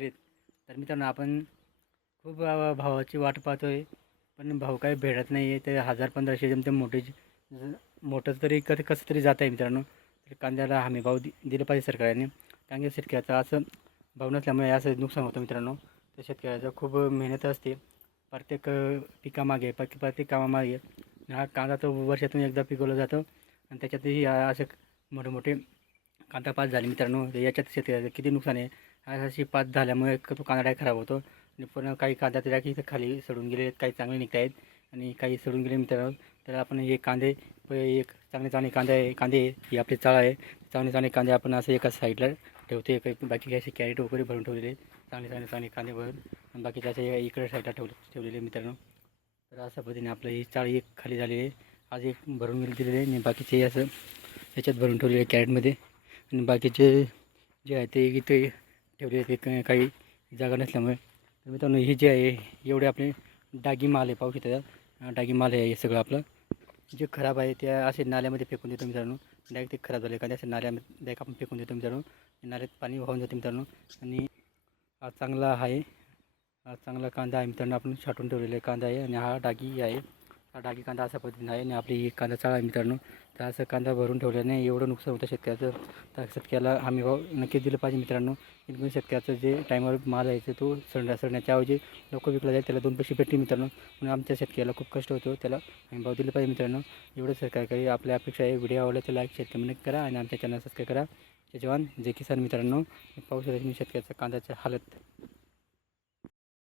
पिकलेत तर मित्रांनो आपण खूप भावाची वाट पाहतो आहे पण भाव काही भेटत नाही आहे ते हजार पंधराशे जमते मोठे मोठं तरी कधी कसं तरी जात आहे मित्रांनो. तर कांद्याला हमी भाव दि दिले पाहिजे सरकारने. कारण की शेतकऱ्याचा असं भाव नसल्यामुळे असं नुकसान होतं मित्रांनो. तर शेतकऱ्याचं खूप मेहनत असते. प्रत्येक पिकामागे प्रत्येक प्रत्येक कामामागे. हा कांदा तो वर्षातून एकदा पिकवलं जातो. आणि त्याच्यातही असे मोठे मोठे कांदा पास झाले मित्रांनो. तर याच्यात शेतकऱ्याचं किती नुकसान आहे? अशी पात झाल्यामुळे तो कांदा खराब होतो. आणि पूर्ण काही कांदा त्याच्या की खाली सडून गेले आहेत काही चांगले निघत आहेत आणि काही सडून गेले मित्रांनो तर आपण हे कांदे एक चांगले चांगले कांदे आहे कांदे ही आपली चाळ आहे. चांगले चांगले कांदे आपण असं एका साईडला ठेवते एक बाकी असे कॅरेट वगैरे भरून ठेवलेले. चांगले चांगले चांगले कांदे भरून. आणि बाकीचे असे इकडे साईडला ठेवले ठेवलेले मित्रांनो. तर अशा पद्धतीने आपलं ही चाळ एक खाली झालेली आहे. आज एक भरून गेले दिलेले आहे. आणि बाकीचे असं याच्यात भरून ठेवलेले कॅरेटमध्ये आणि बाकीचे जे आहे ते इथे ठेवले ते काही जागा नसल्यामुळे. तर मित्रांनो हे जे आहे एवढे आपले डागी माल आहे. पाहू शकता. डागी माल आहे हे सगळं आपलं. जे खराब आहे ते असे नाल्यामध्ये फेकून देतो मित्रांनो. डायरेक्ट ते खराब झाले. का असे नाल्यामध्ये डायरेक्ट आपण फेकून देतो मित्रांनो. नाल्यात पाणी वाहून जाते मित्रांनो. आणि हा चांगला आहे. हा चांगला कांदा आहे मित्रांनो. आपण छाटून ठेवलेला कांदा आहे. आणि हा डागी आहे. हा डागी कांदा अशा पद्धतीने आहे. आणि आपली कांदा चाळा आहे मित्रांनो. तर असं कांदा भरून ठेवल्याने एवढं नुकसान होतं शेतकऱ्याचं. तर शेतकऱ्याला हमी भाव हो नक्कीच दिलं पाहिजे मित्रांनो. इथून शेतकऱ्याचं जे टायमावर माल यायचं तो सडण्या सडण्याच्या ऐवजी लवकर विकला जाईल त्याला दोन पैसे भेटतील मित्रांनो. म्हणून आमच्या शेतकऱ्याला खूप कष्ट होतो. त्याला हमी भाव दिलं पाहिजे मित्रांनो. एवढं सरकारकडे आपल्या अपेक्षा आहे. व्हिडिओ आवडला तर लाईक शेअर कमेंट करा आणि आमच्या चॅनल सबस्क्राईब करा. जय जवान जय किसान मित्रांनो. पाहू शकता तुम्ही शेतकऱ्याचा कांद्याच्या हालत